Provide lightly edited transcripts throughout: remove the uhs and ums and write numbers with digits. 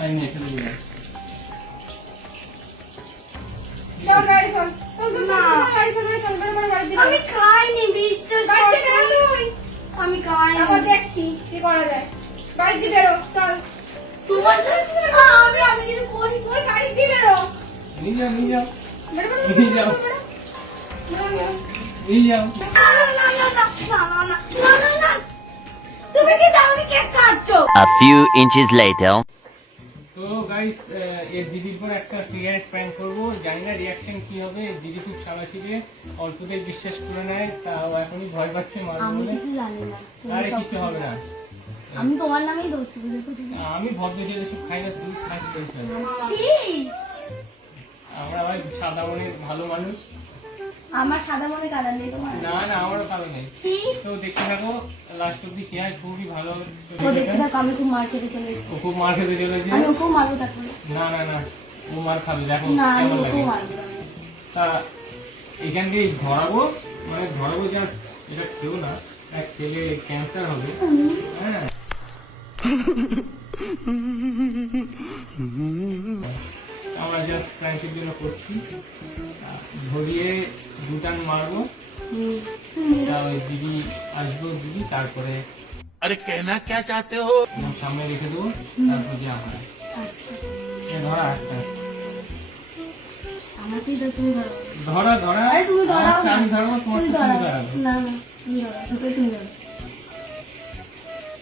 আমি খাইনি, বিশ্বাস আমি খাই। আবার দেখছি কি করা যায়। বাড়িতে বেরো চল। তোমার আমি কিছু করি, তুই বাড়িতে বেরো। নিয়ে যাও নিয়ে যাও বেরো নিয়ে যাও নিয়ে যাও। তুমি কি দাওনি কেস খাচ্ছ? A few inches later. তো গাইস এর দিদির পর একটা সিগারেট প্র্যাঙ্ক করবো, জানি না রিয়াকশন কি হবে। দিদি খুব সাবাসিকে অল্পতেই বিশ্বাস করে নেয়, তাও এখনই ভয় পাচ্ছে মারবো আমি বলে। কিছু জানি না। আরে কিছু হবে না, আমি তোমার নামেই দোষ দিই। আমি ভদ্র ছেলে সব খাই না, তুই খাস বলছে। ছি, আমরা ভাই সাদা মনের ভালো মানুষ। আমার সাদা মনে কালার নেই তোমার। না না আমারও কারণ নেই। ছি, তো দেখতে থাকো লাস্ট অব্দি কি হয়, খুবই ভালো। ও দেখতে থাকো, আমি খুব মার খেতে চলে এসেছি। ও খুব মার খেতে চলেছে। আমি ওকেও মারবো তারপরে। না না না ও মার খাবে, দেখো না, আমি কেমন ওকেও লাগে। মারবো। তা এখান দিয়ে ধরাবো, মানে ধরাবো জাস্ট, এটা খেও না, খেলে ক্যান্সার হবে। হ্যাঁ আমরা জাস্ট প্র্যাঙ্কের জন্য করছি। ধরিয়ে দুটান মারবো, ওই দিদি আসবো, দিদি তারপরে अरे कहना क्या चाहते हो? সামনে রেখে দেবো, তারপর যে আমরা আচ্ছা, ধরা আসতে আমাকেই তো তুমি ধরো। ধরা ধরা। আরে তুমি ধরাও না। আমি ধরবো, তোমার তুমি তুমি ধরাও। ধরাবো। না না, তুমি ধরো, দুটোই তুমি ধরো।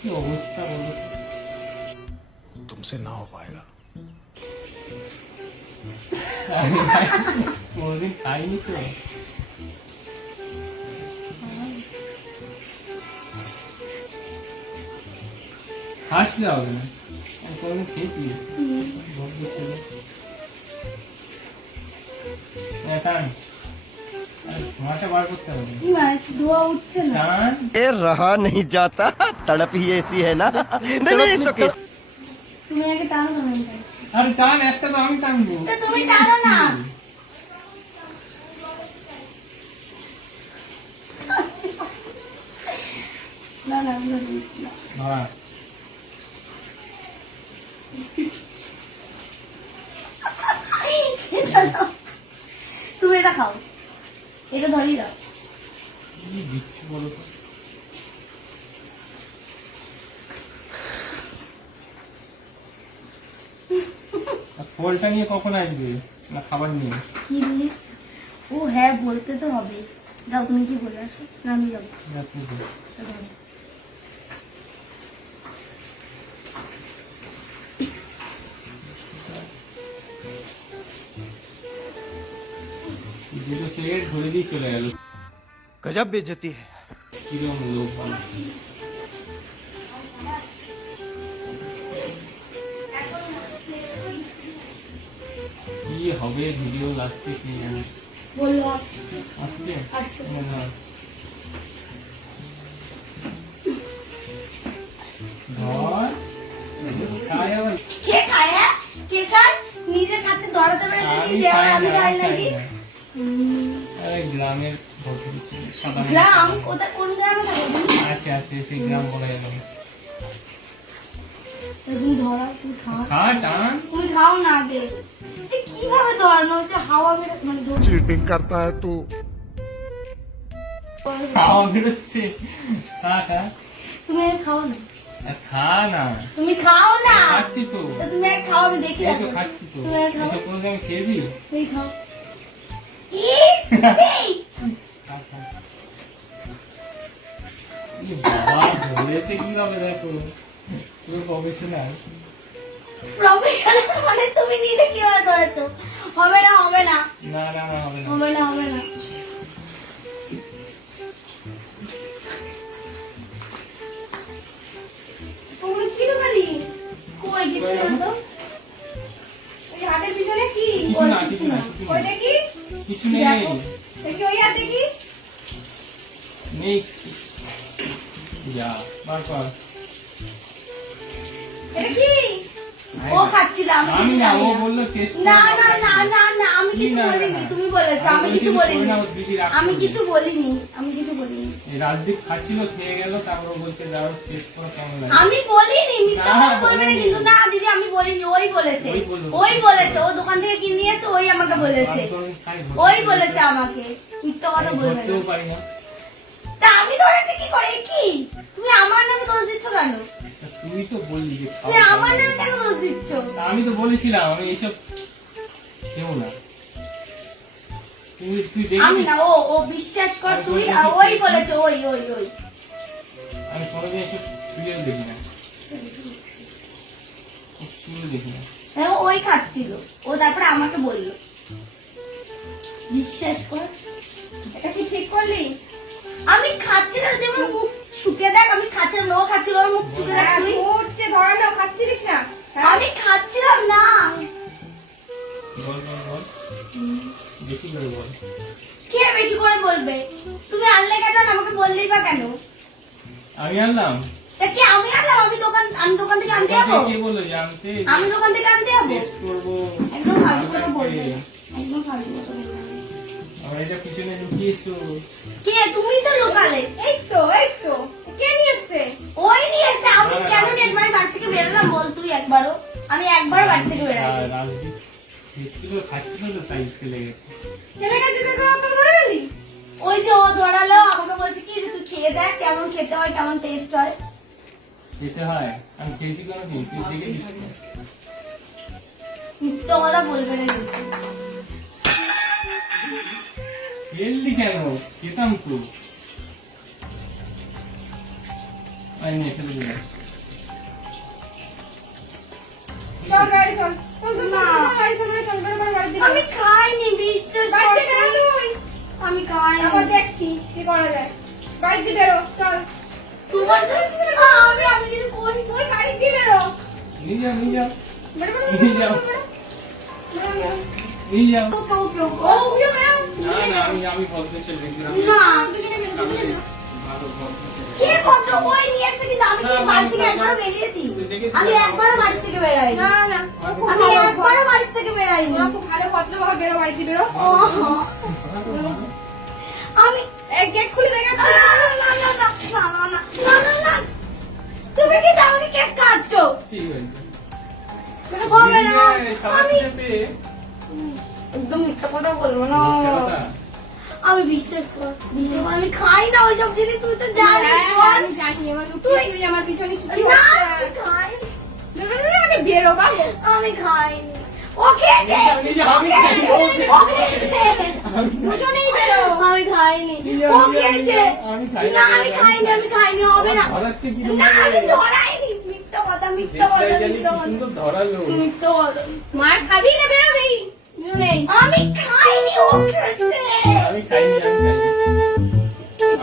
কি অবস্থা বলো তো? तुमसे ना हो पाएगा। আরে ভাই, কোনোদিন খাইনি তো। হাসলে হবে না, আমি কোনোদিন খেয়েছি। ভদ্র ছেলে। টান, ধোঁয়াটা বার করতে হবে। কি মানে ধোয়া উঠছে না? টান। ये रहा नहीं जाता, तड़प ही ऐसी है ना। नहीं नहीं it's okay. তুমি আগে টানো না, আমি টানছি। আরে টান, একটা তো আমি টানবো। তা তুমি টানো না। না না, না, না। ধরা। এটা দাও। তুমি এটা খাও, এটা ধরিয়ে দাও। কি দিচ্ছি বলো তো? আর ফলটা নিয়ে কখন আসবে, না খাবার নিয়ে? কি নিয়ে? ও হ্যাঁ, বলতে তো হবে। যাও, তুমি কি বলে আসো না, আমি যাবো। রাত্রে তো। এটা ধরো। দুটো সিগারেট ধরে দিয়ে চলে গেল। गजब बेइज्जती है। কিরকম লোক ভালো। কি হবে ভিডিও লাস্টে কি জানি। বললো আসছে। আসছে আসছে। না ধর খাই আবার। কে খায়? হ্যাঁ? কে খায়? নিজের কাছে ধরাতে পেরেছে আমি নিজে, আর খাই আমি না, খাই আমি খাই নাকি? না। আরে গ্রামের ভদ্র ছেলে, সাদা মেয়ে গ্রাম ছেলে। কোথায়, কোন গ্রামে থাকো তুমি? আছে আছে, সেই গ্রাম বলা যাবে না। তুমি ধরা, তুমি খাও। খা টান। তুমি খাও না আগে। এ কিভাবে ধরানো হচ্ছে? হাওয়া বের মানে चीटिंग करता है तू। খাওয়া বেরোচ্ছে। খা খা। তুমি আগে খাও না। খা না। তুমি খাও না। খাচ্ছি তো। তা তুমি আগে খাও, আমি দেখি। এই তো তারপর। খাচ্ছি তো। তুমি আগে খাও। এসব কোনোদিন আমি খেয়েছি? তুমি খাও। ইস, এই। খা, খা। ই বাবা, ধরেছে কিভাবে দেখো। তুমি প্রফেশনাল। প্রফেশনাল মানে তুমি নিজে কিভাবে ধরেছো? হবে না, হবে না, না না না হবে না। হবে না, হবে না। ওগুলো কি দোকানি? কই কিছু না তো? ওই হাতের পিছনে কি? কিছু ওই না, কিছু কিছু না। না, কিছু না। ওই দেখি। কিছু নেই। দেখো। দেখি ওই হাতে কি? নেই। যা বার কর। এটা কি? ও খাচ্ছিল, আমি আমি কিছু না, জানি ও না। বললো টেস্ট। না না না, না না আমি কি কিছু না, বলিনি, না? তুমি বলেছো, আমি আমি কিছু বলছি বলিনি, না, ওর দিদি রাগ আমি করবে। কিছু বলিনি, আমি কিছু বলিনি, এই রাজদীপ খাচ্ছিল, খেয়ে গেল, তারপর ও বলছে যাও টেস্ট করে কেমন লাগে। আমি বলিনি, মিথ্যা না, কথা বলবে না বলিনি। কিন্তু, না দিদি আমি বলিনি, ওই বলেছে, ওই বললো। ওই বলেছে, ও দোকান থেকে কিনে নিয়ে এসে ওই আমাকে বলেছে, আমি বরং খাই, ধরতে ওই পারি বলেছে না। আমাকে, মিথ্যা কথা আমি বলবে না। ধরতেও পারি না। তা আমি ধরেছি কি করে, এ কি তুমি আমার নামে দোষ দিচ্ছ কেন, তা তুই তো বললি যে খাও, তুমি আমার খাও। নামে কেন দোষ দিচ্ছ? তা আমি তো বলেছিলাম আমি এইসব কেউ না। তুই আমি দেখি না, ও ও বিশ্বাস কর আমি তুই, বলছি আর ওই কি? বলেছে, ওই ওই ওই আমি কোনোদিন এসব ভিডিও দেখি না, শুরু দেখি না। হ্যাঁ, ও ওই খাচ্ছিল, ও তারপরে আমাকে বললো, বিশ্বাস কর। এটা কি ঠিক করলি? আমি খাচ্ছিলাম, যেমন মুখ শুকে দেখ, আমি খাচ্ছিলাম না, ও খাচ্ছিল, ওর মুখ শুকে দেখ হ্যাঁ, তুই। ঘুরছে ধরানো খাচ্ছিলিস না? হ্যাঁ? আমি খাচ্ছিলাম না, বল বল বল, বেশি করে বল। কে বেশি করে বলবে? তুমি আনলে কেন, আর আমাকে বললেই বা কেন? আমি আনলাম, তা কি আমি আনলাম? আমি দোকান থেকে আনতে যাবো? কে বললো যে আনতে আমি দোকান থেকে আনতে যাবো? টেস্ট করবো? একদম ফালতু কথা বলবে না, একদম ফালতু কথা বলবে না। আমার এটা পিছনে লুকিয়েছো। কে? তুমি তো লোকালে। এই তো কে নিয়ে এসছে? ওই নিয়ে এসে, আমি কেন নিয়ে আসবো? আমি বাড়ি থেকে বেরোলাম, বল তুই একবারও। আমি একবারও বাড়ি থেকে বেরোই। আর রাজদীপ খেয়েছিল, খাচ্ছিল তো তাই ফেলে গেছে। ছেলে কাছে তো তোকে ধরে গেলি? ওই যে ও ধরালো, আমাকে বলছে কি যে তুই খেয়ে দেখ কেমন খেতে হয়, কেমন টেস্ট হয়। খেতে হয়, আমি খেয়েছি কোনোদিন, তুই দেখেছিস তো? মিথ্যে কথা বলবে না কিন্তু। ফেললি কেন? খেতাম তো। আমি নিয়ে ফেলে দিলাম। চল গাড়ি চল। চল চল না। চল গাড়ি চল চল বেরো বেরো বাড়ি আমি খাইনি, বিশ্বাস কর বাড়িতে বেরো তুই। তুই। আমি খাইনি। আবার দেখছি কি করা যায়। বাড়িতে বেরো চল। তোমার আমি কিছু করি। তুই বাড়িতে বেরো। নিয়ে যাও, নিয়ে যাও, বেরো বেরো নিয়ে যাও, নিয়ে যাও। ও উঠে বেরো। না না, আমি ভদ্র ছেলে দেখলাম। না, দুজনে বেরো আমি দুজনে বেরো। ভালো ভদ্র ছেলে। কে ভদ্র? ওই নিয়ে এসে কিন্তু আমি কি না, বাড়ি থেকে না, একবারও না। বেরিয়েছি? তুই দেখেছিস আমি না? একবারও বাড়ি থেকে বেরাইনি। না না ও খুব আমি ভালো একবারও বাড়ি থেকে বেরাইনি। ওরা খুব ভালো ভদ্রভাবে বেরো বাড়িতে বেরো। ও, আমি এক গেট খুলে দেখা না, না, না, না, না, না, না, না, না, না, না। তুমি কি দাওনি কেস খাচ্ছ? ঠিক হয়েছে। হবে না। দিদিকে সাবাসিটা পেয়ে একদম মিথ্যা কথা বলবো না। মিথ্যে কথা। আমি বিশ্বাস কর, আমি খাই না ওইসব জিনিস, তুই তো জানিস। হ্যাঁ, বল। আমি জানি এবার তুই আমার পিছনে কি কি না, হচ্ছে। আমি খাইনি। বেরো বেরো বেরো, আগে বেরো বাবু। আমি খাইনি। ও খেয়েছে। নিজে ও আমি খেয়েছে। খাইনি। ও খেয়েছে। দুজনেই বেরো। আমি খাইনি। নিজে ও আমি খেয়েছে। আমি খাইনি। না, আমি খাইনি, আমি খাইনি, হবে না। ধরাচ্ছে কি না, আমি ধরাইনি। মিথ্যা কথা, মিথ্যা কথা, দেখতে গেলে মিথ্যা কি কথা। সুন্দর ধরালো। মিথ্যা কথা। মার খাবি না বেরোবি? দুজনেই। আমি খাইনি, ও খেয়েছে। আমি খাইনি, আমি খাইনি।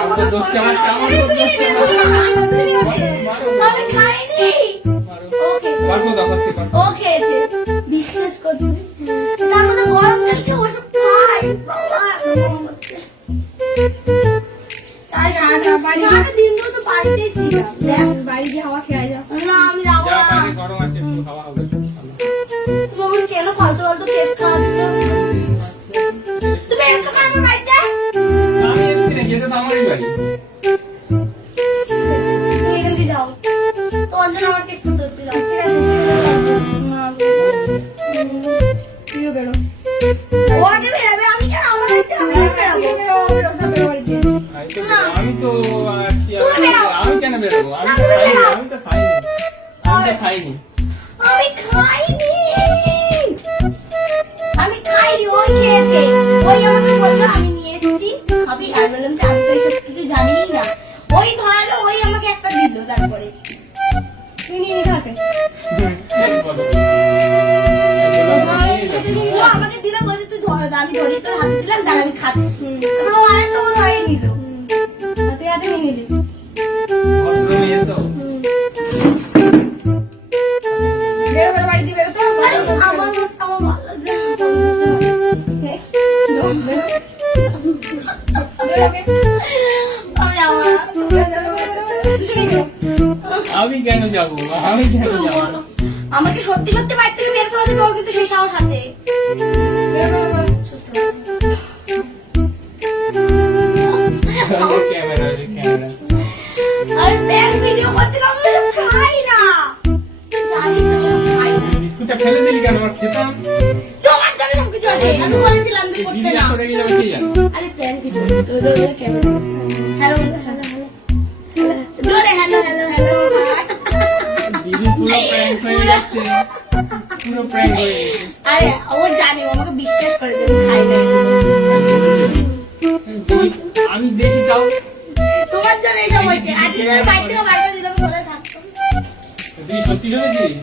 আমার তো দোষ আমার আমার আরে তো দোষ দুজনেই বেরো, দুজনেই বেরো। আমি খাইনি। ও খেয়েছে। মারবো দাদাকে ও খেয়েছে। বিশ্বাস কর তুই। তার মধ্যে গরম কালকে ওসব খাই। বাবা, গরম হচ্ছে। তাই সারাটা দিন তো বাড়িতেই ছিলাম। দেখ, বাড়ি গিয়ে হাওয়া খেয়ে যা। না, আমি যাবো যা না। বাইরে গরম আছে, একটু হাওয়া হবে। তুমি আমাকে কেন ফালতু ফালতু কেস খাওয়াচ্ছ? তুমি এসো কেন আমার বাড়িতে? আমি এসছি না, এটা তো আমারই বাড়ি। তুমি এখান থেকে যাও। তোমার জন্য আমার কেস করতে হচ্ছে, যাও। ঠিক আছে না, তুইও বেরো। ও আগে বেরোবে, আমি কেন আমার বাড়িতে আমি কেন বেরোবো? তুইও বেরো, বেরো, সব বেরো বাড়িতে। আমি তো আছি, তুমি বেরাও। আমি কেন বেরোবো? আমি না, তো তুমি খাইনি, বেরাও। আমি তো খাইনি, আমি তো খাইনি। আমি খাইনি। আমি খাইনি, ওই খেয়েছে। ওই আমাকে বললো আমি নিয়ে এসেছি, খাবি? আর বললাম যে আমি তো এসব কিছু জানিই না। ওই ধরালো, ওই আমাকে একটা দিল, তারপরে তুই নিয়ে নিতে হাতে। বলো। ও আমাকে দিল, বলছে তুই ধরে দে। আমি ধরি, তোর হাতে দিলাম, তার আমি খাচ্ছি। তারপরে ও আরেকটা ও ধরে নিল। হাতে হাতে নিয়ে নিলি। ভদ্র মেয়ে তো। বেরো বেরো বাড়িতে বেরো তো। আরে আমার ভালো লাগে না। বেরো ওকে। আমি যাবো না। দুজনেই বেরো। আমি কেন যাবো? আমি কেন যাবো? বলো। আমাকে সত্যি সত্যি বাড়ি থেকে বের করে দেবে, ওর কিন্তু সেই সাহস আছে। সত্যি। ক্যামেরা ক্যামেরা আর ব্যাগ ভিডিও করছিলাম, আমি ওসব খাই না। জানিস তো আমি ওসব খাই না। বিস্কুটটা ফেলে দিলি কেন? আমার খেতাম। তোমার জন্য সবকিছু আছে, আমি বলেছিলাম তুমি করতে দিদি না। এত রেগে যাবে কে জানে? আরে প্ল্যান ভিডিও ক্যামেরা। হ্যালো জোরে হ্যালো হ্যালো হ্যালো। দিদি পুরো প্র্যাঙ্ক হয়ে যাচ্ছে, পুরো প্র্যাঙ্ক হয়ে গেছে। আরে ও জানে, ও আমাকে বিশ্বাস করে যে আমি খাই না। আমি দেখি তাও। তোমার জন্য এইসব হয়েছে। আজকে যদি বাড়ি থেকে বার করে দিলে আমি কোথায় থাকতাম? তুই সত্যি ভেবেছিস?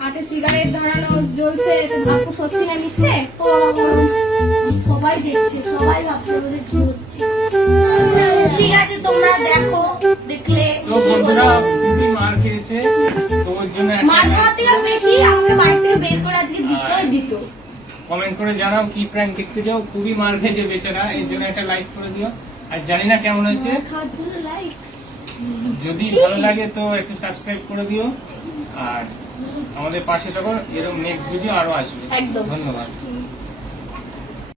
হাতে সিগারেট ধরানো জ্বলছে, এটা ভাববো সত্যি না মিথ্যে? ও বাবা, সবাই দেখছে, সবাই ভাবছে ওদের কি হচ্ছে। ঠিক আছে তোমরা দেখো, দেখলে তো বন্ধুরা, দিদি মার খেয়েছে, তোমার জন্য মার খাওয়ার থেকে বেশি আমাকে বাড়ি থেকে বের করে আজকে দিতই দিত। কমেন্ট করে জানাও কি প্র্যাঙ্ক দেখতে চাও। খুবই মার খেয়েছে বেচারা, এর জন্য একটা লাইক করে দিও। আর জানি না কেমন হয়েছে, খাওয়ার জন্য লাইক। যদি ভালো লাগে তো একটু সাবস্ক্রাইব করে দিও। আর আমাদের পাশে থাকো, এরকম নেক্সট ভিডিও আরো আসবে। একদম। ধন্যবাদ।